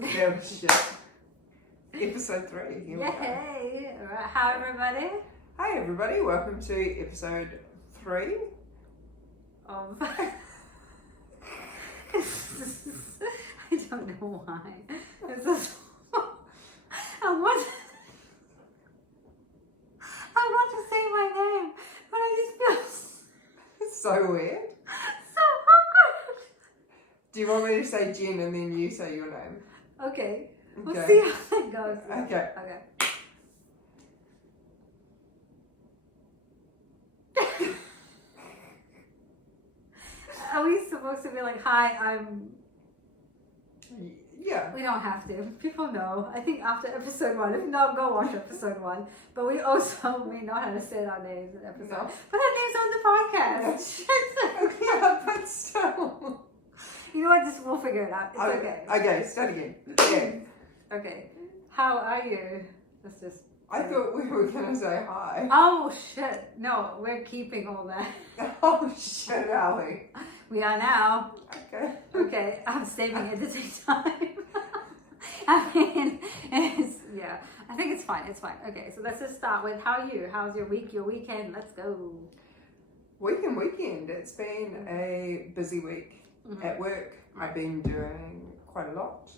That was shit. Episode 3. Here we go. Yay! Alright, how everybody? Hi everybody, welcome to episode 3 of I don't know why. This is I want to say my name, but I just feel It's so weird. so awkward. Do you want me to say Jen and then you say your name? Okay. We'll Okay. see how it goes. Okay. Are we supposed to be like, hi, I'm... Yeah. We don't have to. People know. I think after episode 1, if not, go watch episode 1. But we also may not have said our names in episode. No. But our name's on the podcast. Yeah, but still. You know what? Just we'll figure it out. It's okay. Okay, start again. Yeah. Okay. How are you? Let's just... I thought we were going to say hi. Oh, shit. No, we're keeping all that. Oh shit, Ali. We are now. Okay. Okay, I'm saving it at the same time. I mean, yeah. I think it's fine. It's fine. Okay, so let's just start with how are you? How's your week, your weekend? Let's go. Weekend. It's been a busy week at work. I've been doing quite a lot.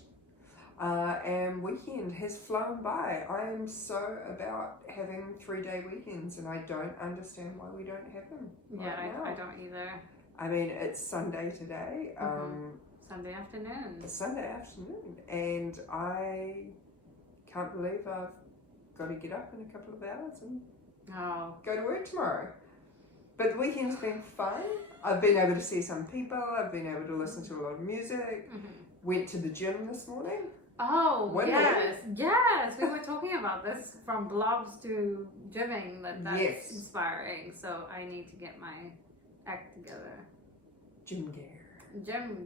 And weekend has flown by. I am so about having 3-day weekends and I don't understand why we don't have them. Yeah, I don't either. I mean, it's Sunday today. Sunday afternoon. It's Sunday afternoon. And I can't believe I've got to get up in a couple of hours and go to work tomorrow. But the weekend's been fun. I've been able to see some people. I've been able to listen to a lot of music. Went to the gym this morning. Oh, When yes. We were talking about this from blogs to gymming. That's inspiring. So I need to get my act together. Gym gear.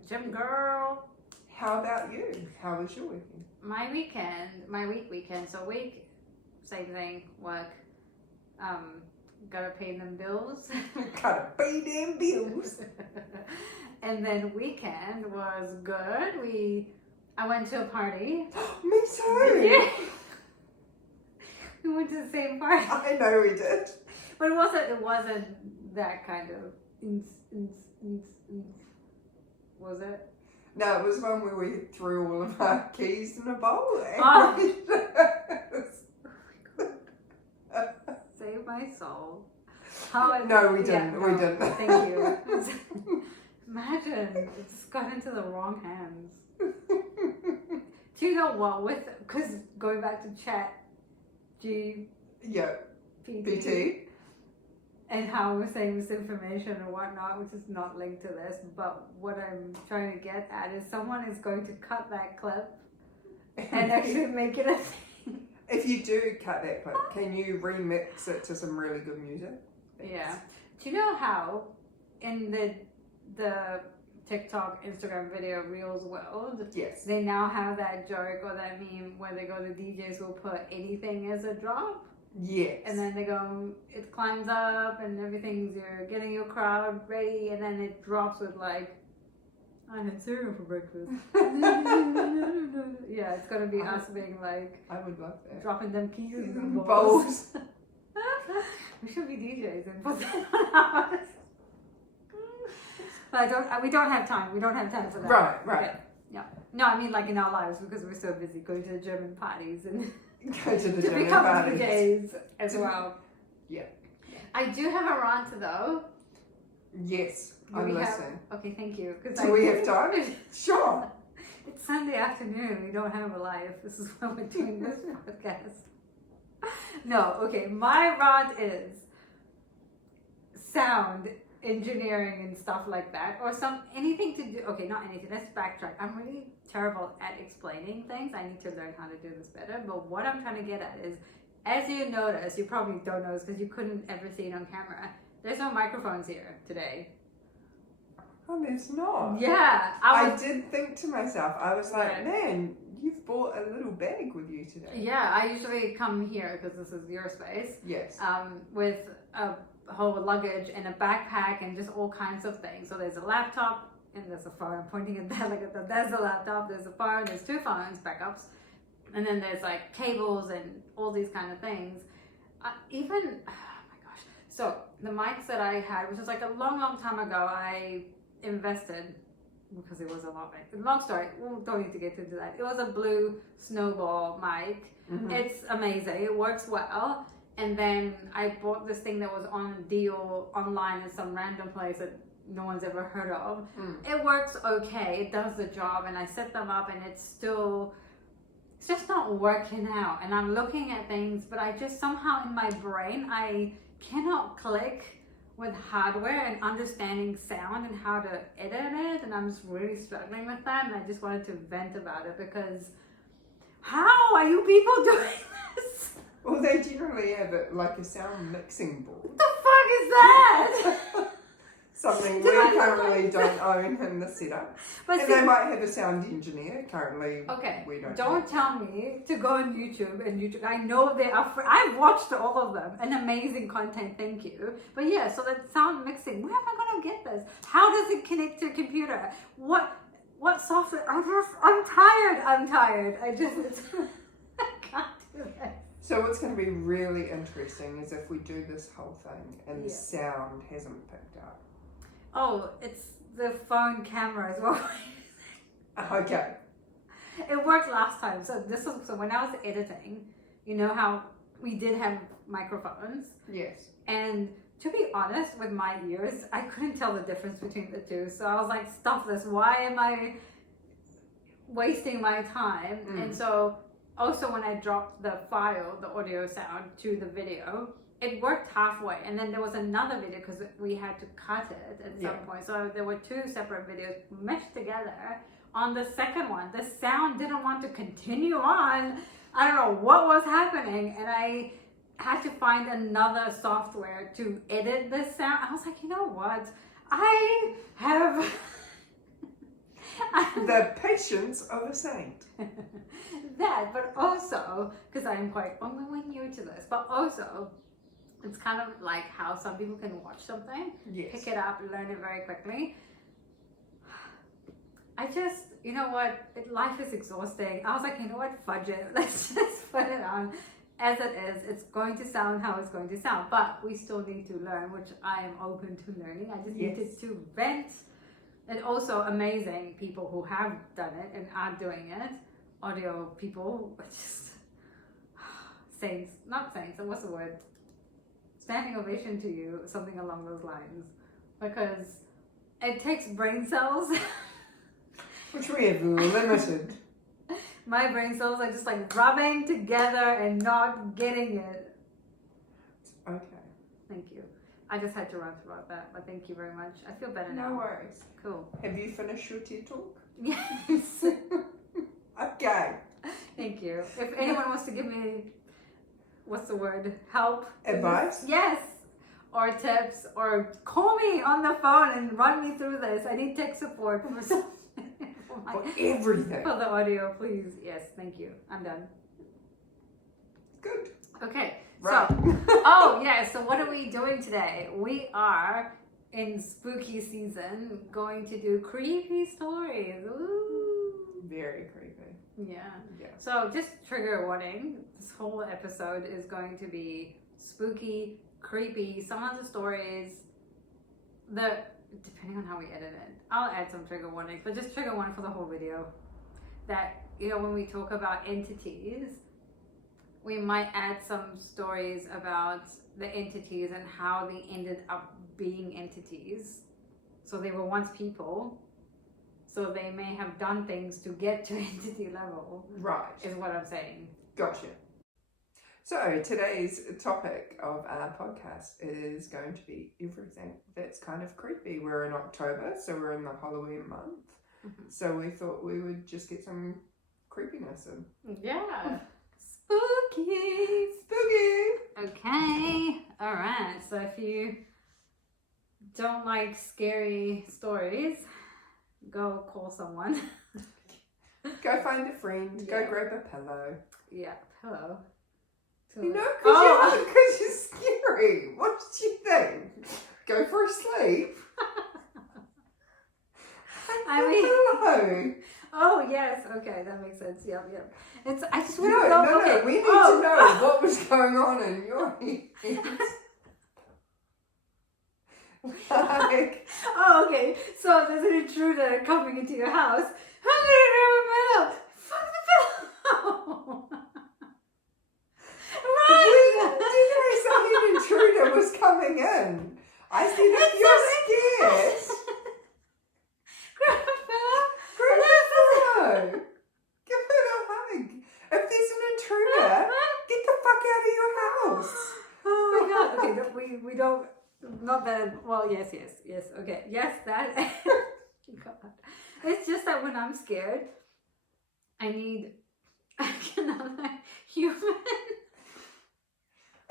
Gym girl. How about you? How was your weekend? My weekend. So week, same thing, work. Gotta pay them bills. Gotta pay them bills. And then weekend was good. I went to a party. Me too. Yeah. We went to the same party. I know we did. But it wasn't that kind of was it? No, it was one where we threw all of our keys in a bowl. Save my soul. No, we didn't. We didn't. Thank you. Imagine it just got into the wrong hands. Do you know what? Because going back to chat, PT. And how we're saying misinformation and whatnot, which is not linked to this, but what I'm trying to get at is someone is going to cut that clip and actually make it a thing. If you do cut that clip, can you remix it to some really good music? Yeah. Do you know how in the TikTok, Instagram video reels world, yes, they now have that joke or that meme where they go to DJs will put anything as a drop? Yes. And then they go, it climbs up and you're getting your crowd ready and then it drops with like, I had cereal for breakfast. Yeah, it's gonna be us being like, I would love that. dropping them keys in the bowls. We should be DJs and put that on ours. But we don't have time. We don't have time for that. Right. Okay. Yeah. No, I mean like in our lives because we're so busy going to the German parties and Go to the to gym become parties. DJs as well. Yeah. I do have a rant though. Yes, I'm listening. Okay, thank you. Do we have time? Sure. It's Sunday afternoon. We don't have a life. This is why we're doing this podcast. No, okay. My rant is sound engineering and stuff like that, or anything to do. Okay, not anything. Let's backtrack. I'm really terrible at explaining things. I need to learn how to do this better. But what I'm trying to get at is, as you notice, you probably don't notice because you couldn't ever see it on camera. There's no microphones here today. Oh, there's not. Yeah, I did think to myself. I was like, man, you've brought a little bag with you today. Yeah, I usually come here because this is your space. Yes. With a whole luggage and a backpack and just all kinds of things. So there's a laptop and there's a phone. I'm pointing at that, like there's the laptop, there's a phone, there's 2 phones, backups, and then there's like cables and all these kind of things. Oh my gosh. So the mics that I had, which was like a long time ago, I invested because it was a long story. We don't need to get into that. It was a blue snowball mic. Mm-hmm. It's amazing. It works well. And then I bought this thing that was on deal online in some random place that no one's ever heard of. It works okay. It does the job. And I set them up and it's just not working out. And I'm looking at things, but I just somehow in my brain, I cannot click with hardware and understanding sound and how to edit it. And I'm just really struggling with that. And I just wanted to vent about it because how are you people doing this? Well, they generally have like a sound mixing board. What the fuck is that? Something we currently don't own in the setup. But and they might have a sound engineer. Currently, we don't tell me to go on YouTube and YouTube. I know they are I've watched all of them and amazing content, thank you. But yeah, so that sound mixing, where am I going to get this? How does it connect to a computer? What software? I'm tired. I can't do it. So what's going to be really interesting is if we do this whole thing and the sound hasn't picked up. Oh, it's the phone camera as well. Okay. It worked last time. So when I was editing, you know how we did have microphones? Yes. And to be honest, with my ears, I couldn't tell the difference between the two. So I was like, stop this. Why am I wasting my time? And so also when I dropped the file, the audio sound to the video, it worked halfway. And then there was another video because we had to cut it at some point. So there were 2 separate videos meshed together. On the second one, the sound didn't want to continue on. I don't know what was happening. And I had to find another software to edit this sound. I was like, you know what? I have the patience of a saint. That, but also, because I am quite new to this, but also, it's kind of like how some people can watch something, pick it up, learn it very quickly. I just, you know what, life is exhausting. I was like, you know what, fudge it. Let's just put it on as it is. It's going to sound how it's going to sound, but we still need to learn, which I am open to learning. I just needed to vent. And also amazing people who have done it and are doing it. Audio people, just saints, not saints, what's the word? Standing ovation to you, something along those lines. Because it takes brain cells. Which we have limited. My brain cells are just like rubbing together and not getting it. Okay. Thank you. I just had to rant about that, but thank you very much. I feel better now. No worries. Cool. Have you finished your TED Talk? Yes. Okay. Thank you. If anyone wants to give me, what's the word? Help? Advice? Yes. Or tips, or call me on the phone and run me through this. I need tech support for everything. For the audio, please. Yes, thank you. I'm done. Good. Okay. Right. So, so what are we doing today? We are in spooky season going to do creepy stories. Ooh. Very creepy. Yeah. So just trigger warning. This whole episode is going to be spooky, creepy. Some of the stories, depending on how we edit it, I'll add some trigger warnings, but just trigger warning for the whole video. That, you know, when we talk about entities, we might add some stories about the entities and how they ended up being entities. So they were once people, so they may have done things to get to entity level. Right. Is what I'm saying. Gotcha. So today's topic of our podcast is going to be everything that's kind of creepy. We're in October, so we're in the Halloween month. Mm-hmm. So we thought we would just get some creepiness in. Yeah. Spooky. Okay. All right. So if you don't like scary stories, go call someone. Go find a friend. Go grab a pillow. Yeah, pillow. You know, because you're scary. What did you think? Go for a sleep. I I mean, Hello. oh yes, okay, that makes sense. Yep. It's. I just want No, to know. no, Okay. no. We need to know what was going on in your head. Like, Oh, okay. So there's an intruder coming into your house. I'm gonna grab a pillow. Fuck the pillow. Right. when did I say an intruder was coming in? I said if you're scared, Grab a pillow. grab a pillow. Give it a hug. If there's an intruder, get the fuck out of your house. Oh my god. Okay, no, we don't. Not that. Well, yes. Okay, yes, that. God. It's just that when I'm scared, I need another human.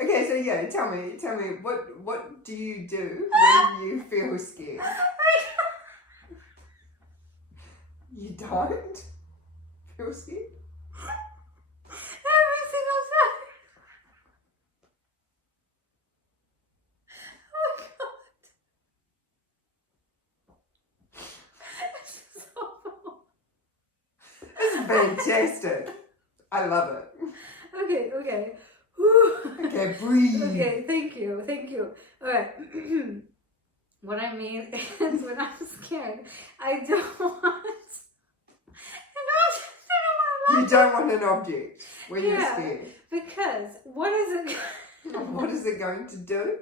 Okay, so yeah, tell me, what do you do when you feel scared? You don't feel scared? Every single time. Oh god. This is awful. This is fantastic. I love it. Okay. Whew. Okay, breathe. Okay, thank you. Alright. What I mean is when I'm scared, I don't want You don't want an object when you're Yeah. scared. because what is it? What is it going to do?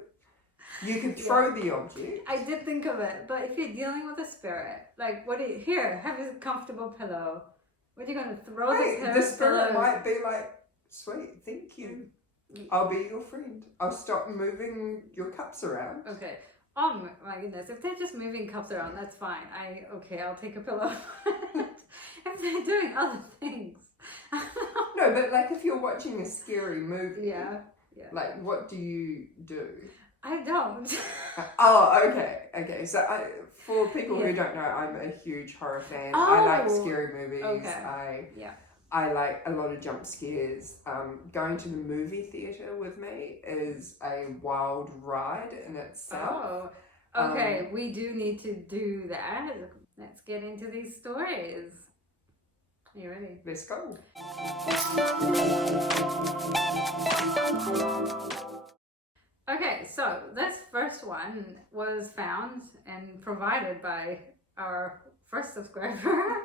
You could throw the object. I did think of it, but if you're dealing with a spirit, like what do you here, have a comfortable pillow. What are you gonna throw Hey, this the spirit pillow? might be like, sweet, thank you. I'll be your friend. I'll stop moving your cups around. Okay. Oh my goodness. If they're just moving cups around, that's fine. I'll take a pillow. If they're doing other things. No, but like if you're watching a scary movie, Yeah. like what do you do? I don't. Oh, okay. So for people who don't know, I'm a huge horror fan. I like scary movies. Okay. I like a lot of jump scares. Going to the movie theatre with me is a wild ride in itself. Oh, okay. We do need to do that. Let's get into these stories. Are you ready? Let's go. Okay, so this first one was found and provided by our first subscriber.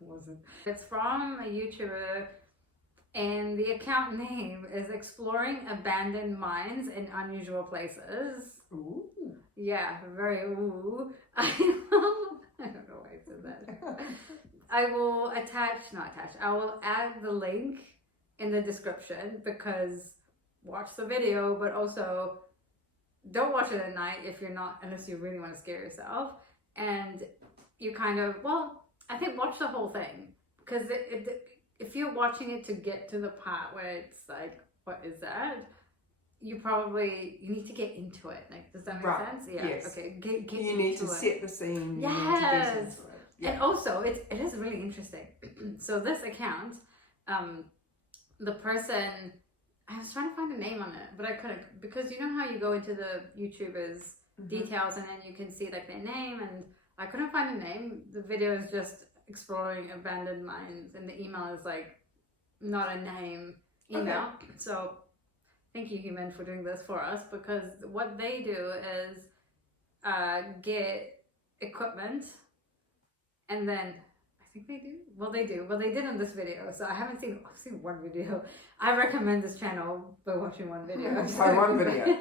Wasn't. It's from a YouTuber, and the account name is Exploring Abandoned Mines in Unusual Places. Ooh. Yeah, very ooh. I don't know why I said that. I will I will add the link in the description because watch the video, but also don't watch it at night unless you really want to scare yourself. And you kind of, I think watch the whole thing because if you're watching it to get to the part where it's like, what is that? You need to get into it. Like, does that make sense? Yeah. Yes. Okay. Get You need to set the scene. Yes. You need to get into it. Yeah. And also, it is really interesting. So this account, the person, I was trying to find a name on it, but I couldn't because you know how you go into the YouTubers details and then you can see like their name, and I couldn't find a name. The video is just exploring abandoned mines, and the email is like not a name email. Okay. So thank you, human, for doing this for us because what they do is get equipment. And then I think they do. Well, they do. Well, they did in this video. So I've seen one video. I recommend this channel by watching one video. By one video.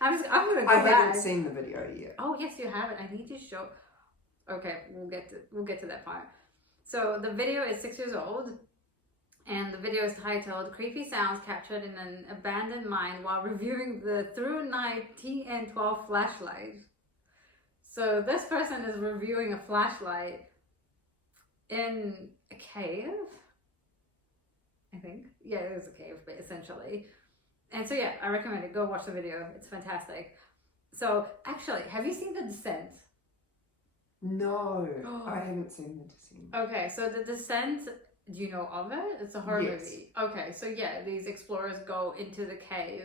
I'm gonna go I back. haven't seen the video yet. Oh yes, you haven't. I need to show. Okay, we'll get to that part. So the video is 6 years old, and the video is titled "Creepy Sounds Captured in an Abandoned Mine While Reviewing the Through Night TN12 Flashlight." So this person is reviewing a flashlight in a cave, I think. Yeah, it is a cave, but essentially. And so yeah, I recommend it. Go watch the video. It's fantastic. So actually, have you seen The Descent? No, I haven't seen The Descent. Okay, so The Descent, do you know of it? It's a horror movie. Okay, so yeah, these explorers go into the cave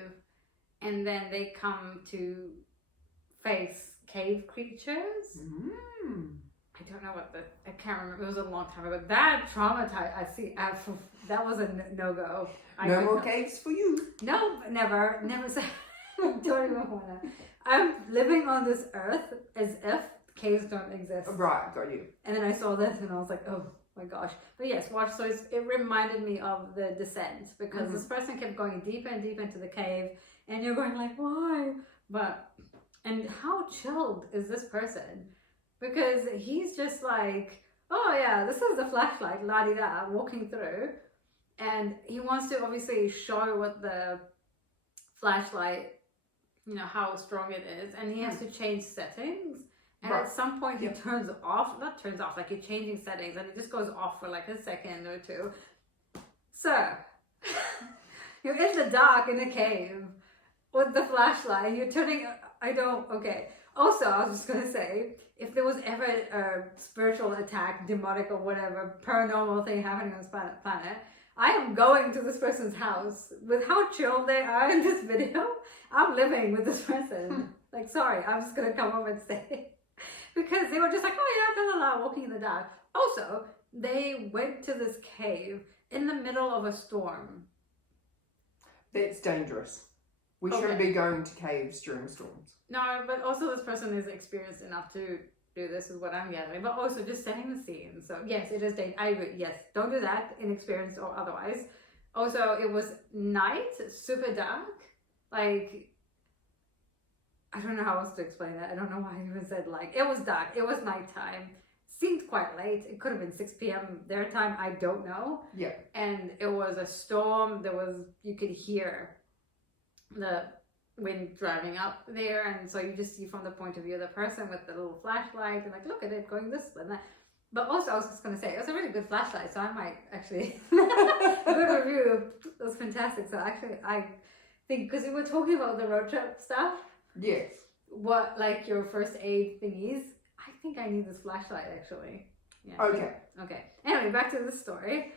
and then they come to face cave creatures. I don't know I can't remember. It was a long time ago. That traumatized. That was a no-go. No more caves for you. No, never said. Don't even wanna. I'm living on this earth as if caves don't exist. Right, got you. And then I saw this and I was like, oh my gosh. But yes, so it reminded me of The Descent, because this person kept going deeper and deeper into the cave, and you're going like, why? And how chilled is this person? Because he's just like, oh yeah, this is the flashlight, la-di-da, walking through. And he wants to obviously show what the flashlight, how strong it is. And he has to change settings. And at some point he turns off, like you're changing settings, and it just goes off for like a second or two. Sir, you're in the dark in a cave with the flashlight, and you're turning, okay. Also, I was just going to say, if there was ever a spiritual attack, demonic or whatever, paranormal thing happening on this planet, I am going to this person's house. With how chill they are in this video, I'm living with this person. Like, sorry, I'm just going to come over and stay. Because they were just like, oh yeah, blah, blah, blah, walking in the dark. Also, they went to this cave in the middle of a storm. That's dangerous. We shouldn't be going to caves during storms. No, but also this person is experienced enough to do this, is what I'm gathering. But also just setting the scene. So yes, it is dangerous. I agree. Yes, don't do that, inexperienced or otherwise. Also, it was night, super dark. Like, I don't know how else to explain that. I don't know why I even said like. It was dark. It was nighttime. Seemed quite late. It could have been 6 p.m. their time. I don't know. Yeah. And it was a storm. You could hear the wind driving up there, and so you just see from the point of view of the person with the little flashlight and like, look at it going this way and that. But also, I was just going to say, it was a really good flashlight, so I might actually good review. It was fantastic. So actually, I think, because we were talking about the road trip stuff. Yes. What, like, your first aid thingies? I think I need this flashlight, actually. Yeah. Okay. Anyway, back to the story.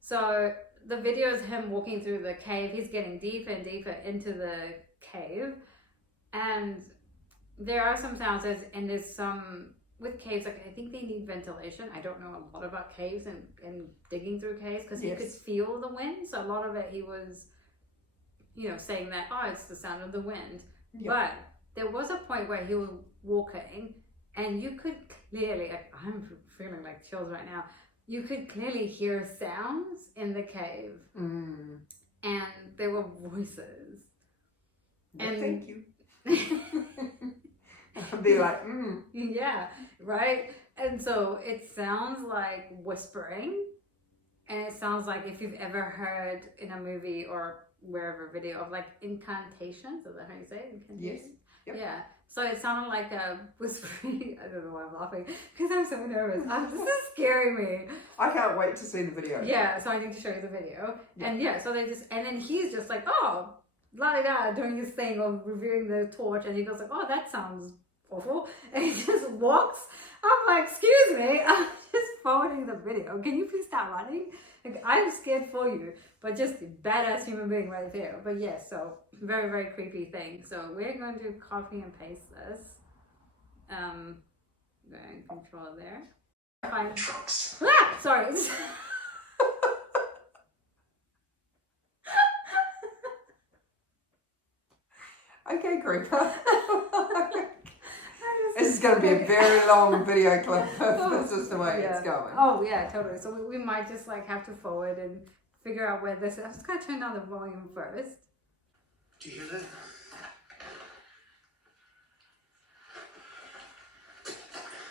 So the video is him walking through the cave. He's getting deeper and deeper into the cave. And there are some sounds, and there's some, with caves, like, I think they need ventilation. I don't know a lot about caves and digging through caves, because he could feel the wind. So a lot of it, he was, saying that, oh, it's the sound of the wind. Yep. But there was a point where he was walking, and you could clearly, I'm feeling like chills right now, you could clearly hear sounds in the cave. And there were voices. Well, and thank you. I'd be like, Yeah, right? And so it sounds like whispering, and it sounds like if you've ever heard in a movie or wherever video of like incantations, is that how you say it? Yes. Yep. Yeah. So it sounded like a whispering. I don't know why I'm laughing, because I'm so nervous. This is scaring me. I can't wait to see the video. Yeah, so I need to show you the video. Yeah. And so and then he's just like, oh, la da, doing his thing of reviewing the torch, and he goes like, oh, that sounds awful, and he just walks. I'm like, excuse me, I'm just forwarding the video. Can you please stop running? Like, I'm scared for you, but just badass human being right there. But yes, so very, very creepy thing. So we're going to copy and paste this. Going control there. Fine. Sorry. Okay, creeper. This is going to be a very long video clip if this is the way it's going. Oh, yeah, totally. So we might just like have to forward and figure out where this is. I'm just going to turn down the volume first. Do you hear that?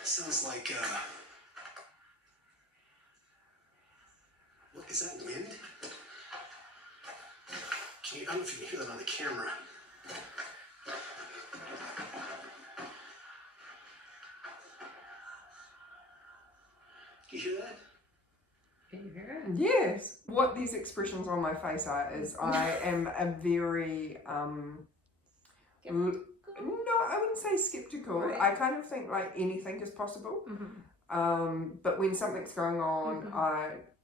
Sounds like, what, is that wind? I don't know if you can hear that on the camera. Do you hear that? Can you hear it? Yes. What these expressions on my face are is I am a very, no, I wouldn't say skeptical. Right. I kind of think like anything is possible. But when something's going on,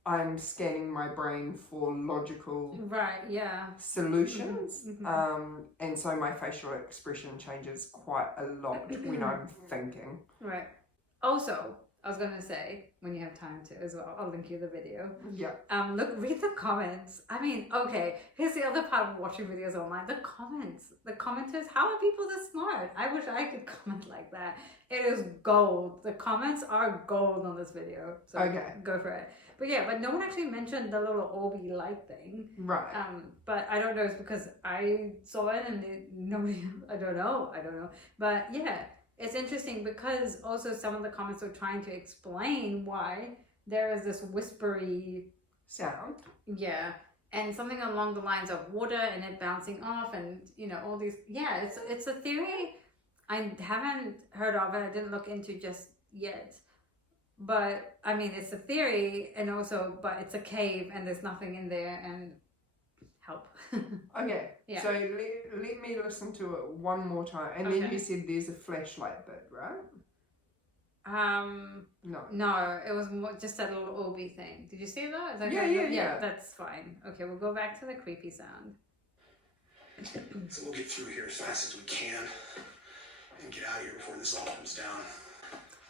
I'm scanning my brain for logical solutions. And so my facial expression changes quite a lot when I'm thinking. Right. Also, I was gonna say, when you have time to as well, I'll link you the video. Yeah. Read the comments. I mean, okay, here's the other part of watching videos online. The comments. The commenters, how are people this smart? I wish I could comment like that. It is gold. The comments are gold on this video. So Okay. go for it. But yeah, but no one actually mentioned the little Orby light thing. Right. But I don't know, it's because I saw it and nobody, I don't know. But yeah. It's interesting because also some of the comments are trying to explain why there is this whispery sound. Yeah. And something along the lines of water and it bouncing off and, all these. Yeah, it's a theory I haven't heard of it. I didn't look into just yet. But, I mean, it's a theory and also, but it's a cave and there's nothing in there and help. Okay, Yeah. so let me listen to it one more time. And then you said there's a flashlight bit, right? No, it was more just that little Orby thing. Did you see that? Is that Yeah. That's fine. Okay, we'll go back to the creepy sound. So we'll get through here as fast as we can and get out of here before this all comes down.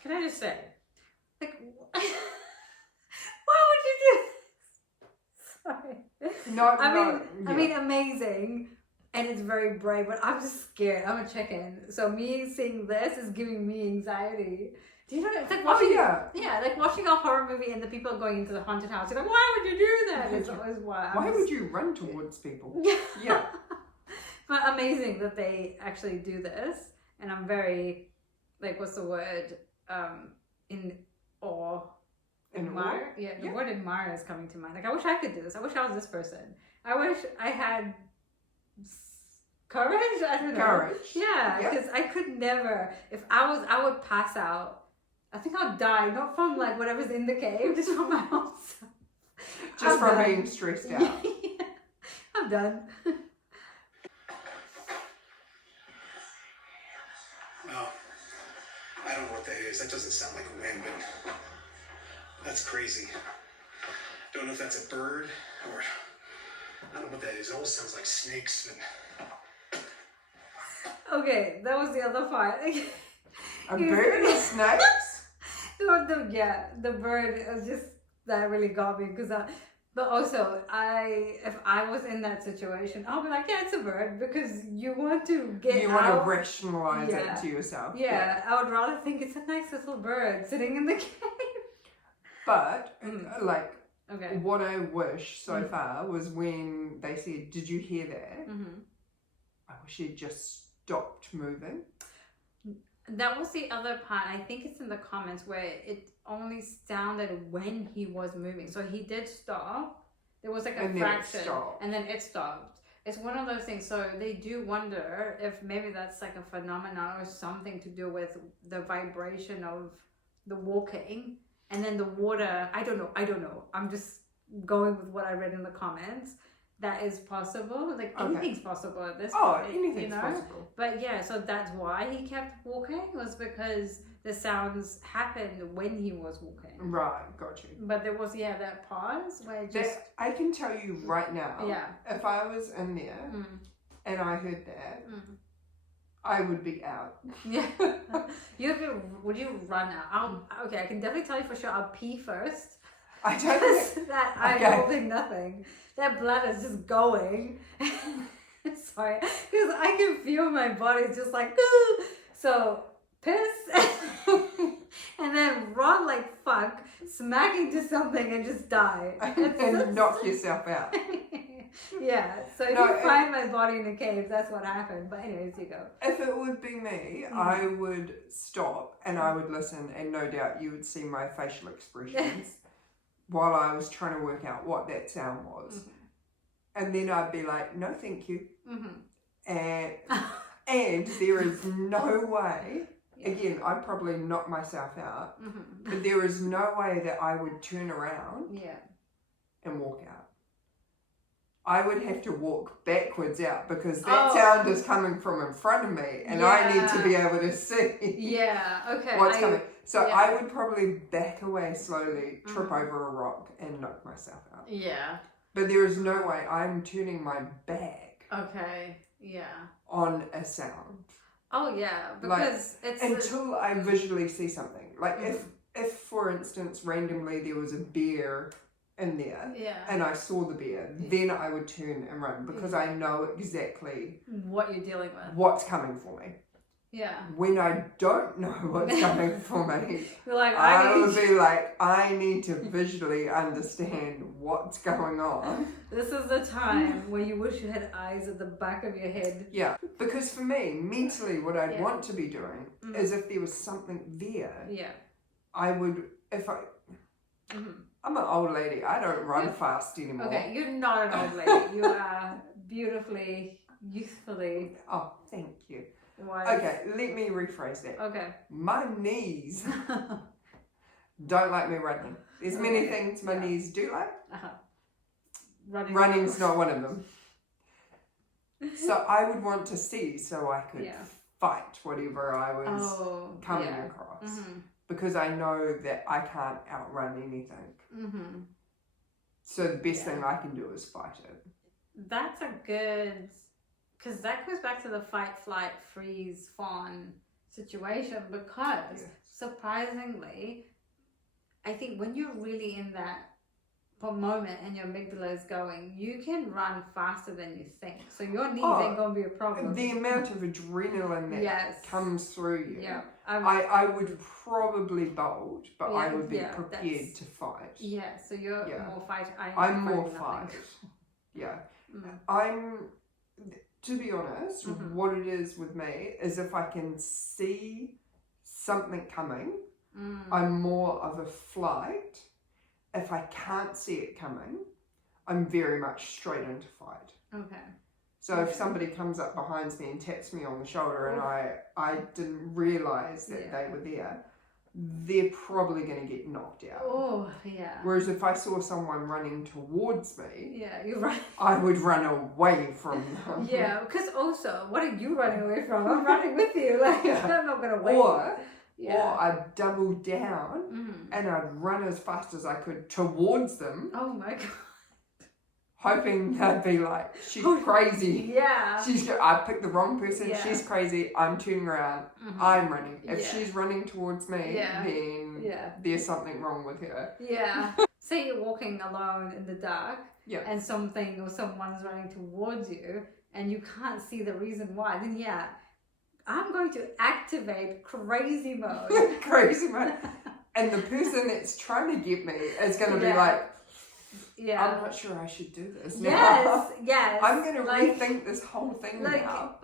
Can I just say, like, why would you do this? Sorry. I mean, amazing, and it's very brave, but I'm just scared. I'm a chicken, so me seeing this is giving me anxiety. Do you know? It's like watching, like watching a horror movie and the people going into the haunted house. You're like, why would you do that? It's always why would you run towards people? Yeah. But amazing that they actually do this, and I'm very, like, what's the word? In awe. Admire? Yeah, the word admire is coming to mind. Like, I wish I could do this. I wish I was this person. I wish I had courage. I don't know. Courage. Yeah, because I could never. If I would pass out. I think I'll die, not from like whatever's in the cave, just from my own self. Just from being stressed out. Yeah. I'm done. Well, I don't know what that is. That doesn't sound like a wind, but that's crazy. Don't know if that's a bird or I don't know what that is. It almost sounds like snakes. Okay, that was the other part. A bird and snakes? The bird was just that really got me because but also if I was in that situation, I'll be like, yeah, it's a bird because you want to get want to rationalize it to yourself. Yeah, I would rather think it's a nice little bird sitting in the cave. But what I wish so far was when they said, "Did you hear that?" I wish it just stopped moving. That was the other part. I think it's in the comments where it only sounded when he was moving. So he did stop. There was like a fraction. And then it stopped. It's one of those things. So they do wonder if maybe that's like a phenomenon or something to do with the vibration of the walking. And then the water. I don't know. I'm just going with what I read in the comments. That is possible. Like anything's possible at this point. Anything's possible. But yeah, so that's why he kept walking, was because the sounds happened when he was walking. Right, got you. But there was that pause where it just I can tell you right now. Yeah. If I was in there and I heard that, I would be out. Yeah. Would you run out? I can definitely tell you for sure I'll pee first. I don't think that I'm holding nothing. That blood is just going. Sorry, because I can feel my body just like, ooh. So piss and then run like fuck, smack into something and just die. And knock yourself out. Yeah, so if you find my body in a cave, that's what happened. But anyways, you go. If it would be me, I would stop and I would listen, and no doubt you would see my facial expressions while I was trying to work out what that sound was. And then I'd be like, no thank you. And there is no way, again, I'd probably knock myself out, but there is no way that I would turn around and walk out. I would have to walk backwards out because that sound is coming from in front of me and I need to be able to see what's coming. So I would probably back away slowly, trip over a rock and knock myself out. Yeah. But there is no way I'm turning my back Okay. Yeah. on a sound. Oh yeah, because it's until I visually see something. Like if for instance randomly there was a bear in there, and I saw the bear, then I would turn and run because I know exactly what you're dealing with, what's coming for me. Yeah. When I don't know what's coming for me, you're like, I would be like, I need to visually understand what's going on. This is the time where you wish you had eyes at the back of your head. Yeah, because for me, mentally, what I'd want to be doing is if there was something there, I would, if I... I'm an old lady. I don't run fast anymore. Okay, you're not an old lady. You are beautifully, youthfully... Oh, thank you. Wise. Okay, let me rephrase that. Okay. My knees don't like me running. There's many things my knees do like. Running's not one of them. So I would want to see so I could fight whatever I was coming across. Because I know that I can't outrun anything. So the best thing I can do is fight it. That's a good... Because that goes back to the fight, flight, freeze, fawn situation. Because surprisingly, I think when you're really in that moment and your amygdala is going, you can run faster than you think. So your knees ain't going to be a problem. The amount of adrenaline that comes through you. Yeah. I would probably bolt, but I would be prepared to fight. Yeah, so you're more fight. I'm more fight. Yeah. To be honest, what it is with me is if I can see something coming, I'm more of a flight. If I can't see it coming, I'm very much straight into fight. Okay. So if somebody comes up behind me and taps me on the shoulder and I didn't realise that they were there, they're probably going to get knocked out. Oh, yeah. Whereas if I saw someone running towards me, you're right. I would run away from them. Yeah, because also, what are you running away from? I'm running with you. Like, I'm not going to wait. Or I'd double down and I'd run as fast as I could towards them. Oh my God. Hoping they'd be like, she's crazy. Yeah. I picked the wrong person. Yeah. She's crazy. I'm turning around. I'm running. If she's running towards me, then there's something wrong with her. Yeah. Say you're walking alone in the dark and something or someone's running towards you and you can't see the reason why, then I'm going to activate crazy mode. Crazy mode. And the person that's trying to get me is going to be like, I'm not sure I should do this now. Yes. I'm going to rethink this whole thing now.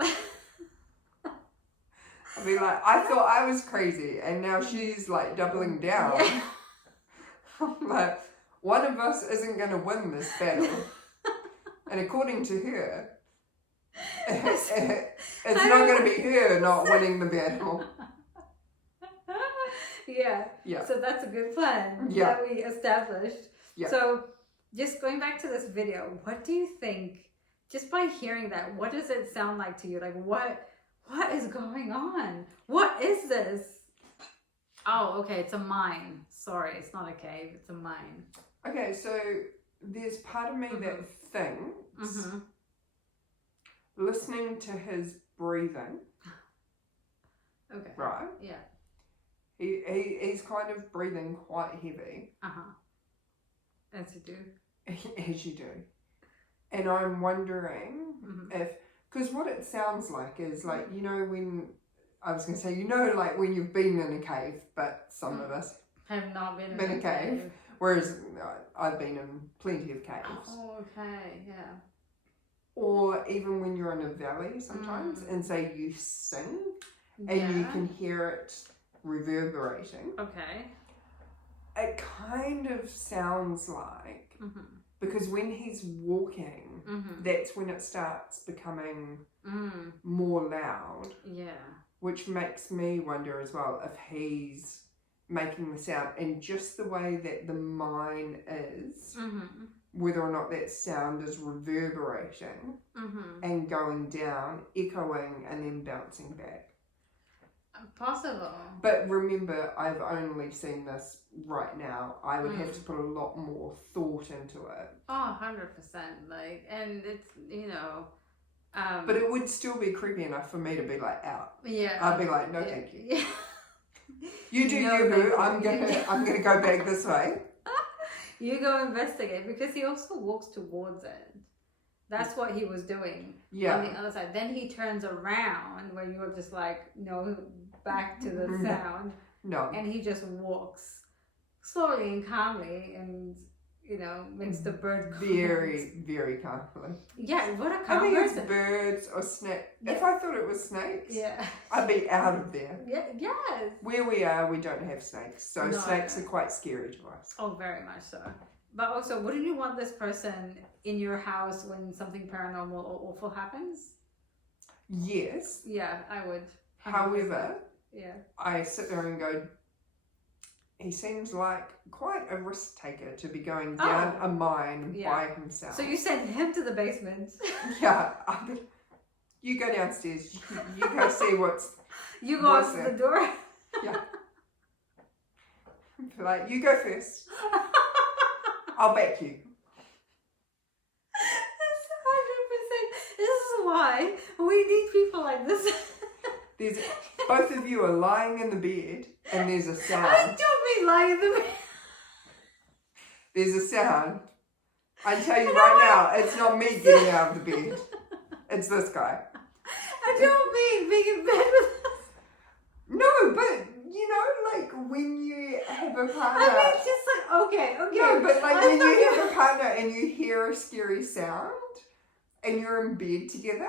I'll be like, I thought I was crazy and now she's like doubling down. Yeah. I'm like, one of us isn't going to win this battle. And according to her, it's not going to be her not winning the battle. Yeah. So that's a good plan that we established. Yeah. So just going back to this video, what do you think, just by hearing that, what does it sound like to you? Like, what is going on? What is this? Oh, okay, it's a mine. Sorry, it's not a cave, it's a mine. Okay, so there's part of me that thinks, listening to his breathing, right? Yeah. He's kind of breathing quite heavy. As you do. As you do. And I'm wondering if, because what it sounds like is like, you know, when, I was going to say, you know, like when you've been in a cave, but some of us have not been in a cave. Whereas I've been in plenty of caves. Oh, okay, yeah. Or even when you're in a valley sometimes and say you sing and you can hear it reverberating. Okay. It kind of sounds like, because when he's walking, that's when it starts becoming more loud. Yeah. Which makes me wonder as well if he's making the sound and just the way that the mine is, whether or not that sound is reverberating and going down, echoing and then bouncing back. Possible. But remember, I've only seen this right now. I would have to put a lot more thought into it. Oh, 100%. Like, and it's, you know, But it would still be creepy enough for me to be like out. Yeah. I'd be like, no, thank you. Yeah. You do No, you, thank boo. you. I'm gonna go back this way. You go investigate, because he also walks towards it. That's what he was doing on the other side. Then he turns around where you were just like, no, back to the sound. No. And he just walks slowly and calmly and, makes the bird very, very calmly. Yeah, what a calm I think person. it's birds or snakes. Yeah. If I thought it was snakes, Yeah. I'd be out of there. Yeah. Yes. Where we are, we don't have snakes, so No, snakes are quite scary to us. Oh, very much so. But also, wouldn't you want this person in your house when something paranormal or awful happens? Yes. Yeah, I would. However, yeah, I sit there and go, he seems like quite a risk taker to be going down a mine by himself. So you send him to the basement. Yeah. You go downstairs. You go see what's... You go out the door. Yeah. Like, you go first. I'll back you. That's 100%. This is why we need people like this. Both of you are lying in the bed and there's a sound. I don't mean lying in the bed. There's a sound. I tell you right now, it's not me getting out of the bed. It's this guy. I don't mean being in bed with us. No, but like when you have a partner. I mean, just like, okay. No, but like when you have a partner and you hear a scary sound and you're in bed together.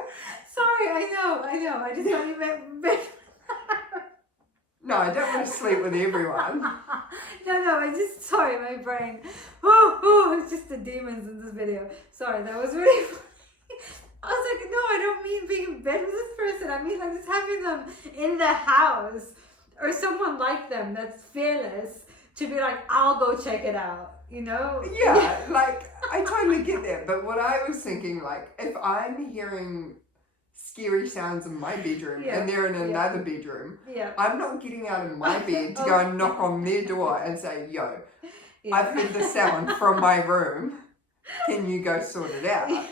Sorry, I know. I just thought you meant bed. No, I don't want to sleep with everyone. No, sorry, my brain. Oh, it's just the demons in this video. Sorry, that was really funny. I was like, no, I don't mean being in bed with this person. I mean like just having them in the house or someone like them that's fearless to be like, I'll go check it out, Yeah, like I totally get that. But what I was thinking, like, if I'm hearing scary sounds in my bedroom and they're in another bedroom, I'm not getting out of my bed to go and knock on their door and say, yo, I've heard the sound from my room. Can you go sort it out?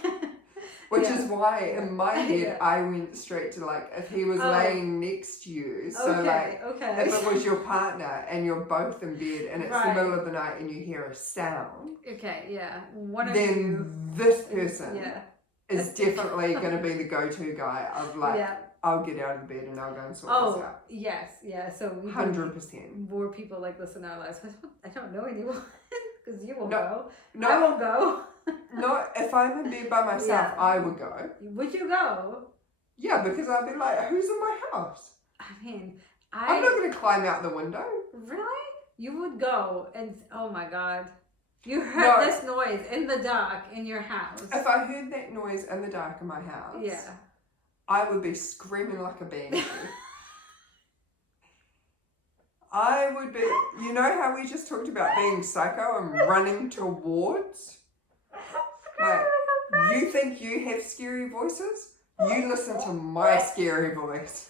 Which is why in my head I went straight to like, if he was laying next to you, so if it was your partner and you're both in bed and it's the middle of the night and you hear a sound, then this person is definitely going to be the go-to guy of like, I'll get out of bed and I'll go and sort this out. Yes, yeah. So 100%. More people like this in our lives. I don't know anyone because you won't go. No, I won't go. No, if I'm in bed by myself, I would go. Would you go? Yeah, because I'd be like, who's in my house? I mean, I'm not going to climb out the window. Really? You would go and, oh my God. You heard this noise in the dark in your house. If I heard that noise in the dark in my house, I would be screaming like a banshee. I would be, you know how we just talked about being psycho and running towards? Like, you think you have scary voices? You listen to my scary voice.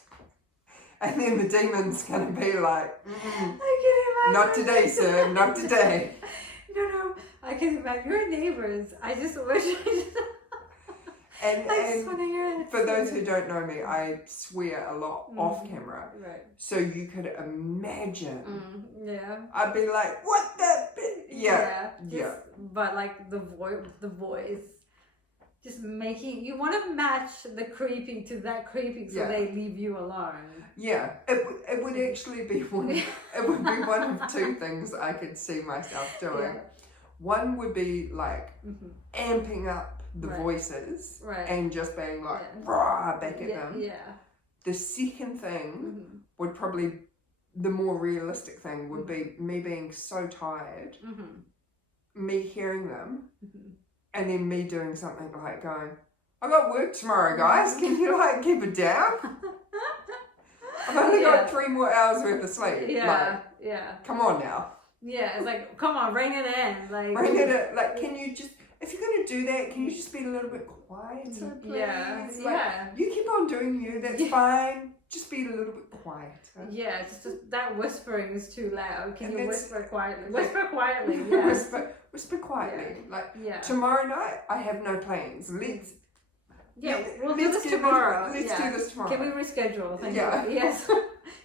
And then the demon's going to be like, not today, sir, not today. No, I can imagine. Your neighbors, I just wish And just want to hear it. For those who don't know me, I swear a lot off camera. Right. So you could imagine. Yeah. I'd be like, what the? Yeah. But like the voice, just making, you want to match the creepy to that creepy so they leave you alone. Yeah. It would actually be one, it would be one of two things I could see myself doing. Yeah. One would be like amping up the voices and just being like rah back at them. Yeah. The second thing would probably, the more realistic thing would be me being so tired, me hearing them, and then me doing something like going, I got work tomorrow, guys. Can you like keep it down? I've only got 3 more hours worth of sleep. Yeah. Like, come on now. Yeah, it's like, come on, ring it in. Ring it in. Like, can you just, if you're going to do that, can you just be a little bit quieter, please? Yeah. You keep on doing you, that's fine. Just be a little bit quieter. Yeah, just that whispering is too loud. Can you whisper quietly? Whisper quietly, yeah. Whisper quietly. Tomorrow night, I have no plans. Yeah, we'll do this tomorrow. Let's do this tomorrow. Can we reschedule? Thank you. Yes.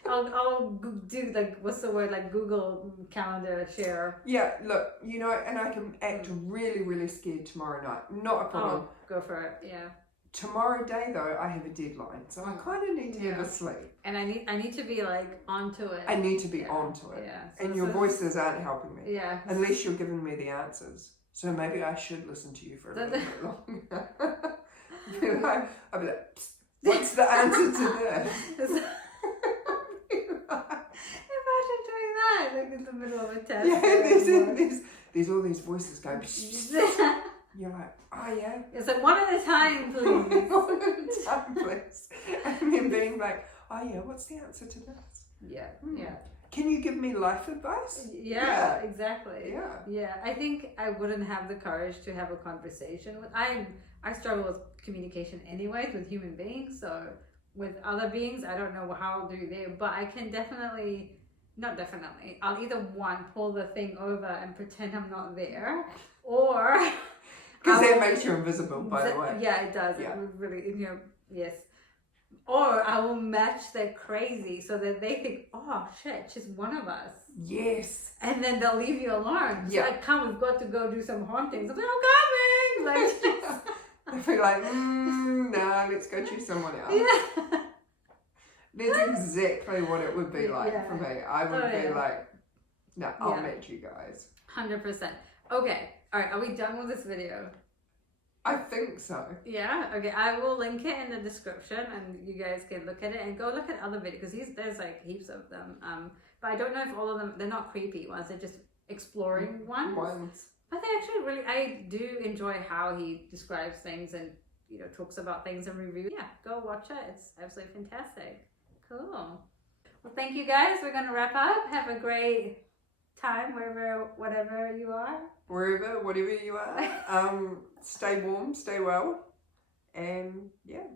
I'll do like, what's the word, like Google Calendar share. Yeah, look, you know, and I can act really, really scared tomorrow night. Not a problem. Oh, go for it. Yeah. Tomorrow day though, I have a deadline, so I kind of need to have a sleep. And I need to be like onto it. I need to be onto it. Yeah. And your voices aren't helping me. Yeah. Unless you're giving me the answers. So maybe I should listen to you for a little bit longer. I'll be like, what's the answer to this? Imagine doing that, like in the middle of a test. Yeah, there's all these voices going. You're like, oh yeah. It's like, one at a time, please. One at a time, please. And then being like, oh yeah, what's the answer to this? Yeah, yeah. Can you give me life advice? Yeah, exactly. Yeah. Yeah, I think I wouldn't have the courage to have a conversation with. I struggle with communication anyways with human beings, so with other beings, I don't know how I'll do there, but I can I'll either pull the thing over and pretend I'm not there, or because that makes you invisible, by the way. Yeah, it does. Yeah. It really, yes. Or I will match that crazy so that they think, oh shit, she's one of us. Yes. And then they'll leave you alone. Yeah. Like, come, we've got to go do some hauntings. I'm like, I'm coming. Like, they'll be like, nah, let's go choose someone else. yeah. That's exactly what it would be like for me. I would be like, no, I'll meet you guys. 100%. Okay. All right. Are we done with this video? I think so. Yeah. Okay. I will link it in the description, and you guys can look at it and go look at other videos because there's like heaps of them. But I don't know if all of them. They're not creepy ones. They're just exploring ones. But they actually really. I do enjoy how he describes things and talks about things and reviews. Yeah. Go watch it. It's absolutely fantastic. Cool. Well, thank you guys. We're gonna wrap up. Have a great time whatever you are. Whatever you are. Stay warm, stay well, and yeah.